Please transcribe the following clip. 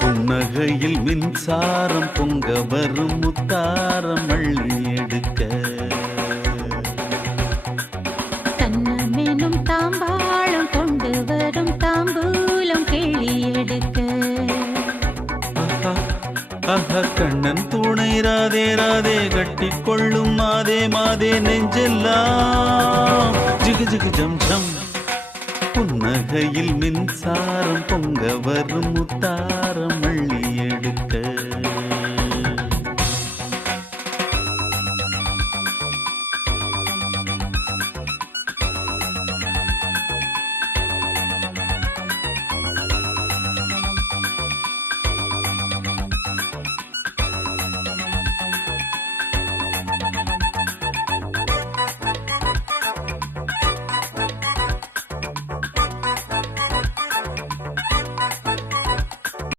புன்னகையில் மின்சாரம் பொங்க வரும் முத்தாரம் அள்ளி எடுக்க கண்ணமெனும் தாம்பாளம் கொண்டு வரும் தாம்பூலம் கிள்ளி எடுக்க கண்ணன் துணை ராதே ராதே கட்டிக்கொள்ளும் மாதே மாதே நெஞ்செல்லாம் ஜிகு ஜிகு ஜம் ஜம் புன்னகையில் மின்சாரம் பொங்க வரும் முத்தாரம்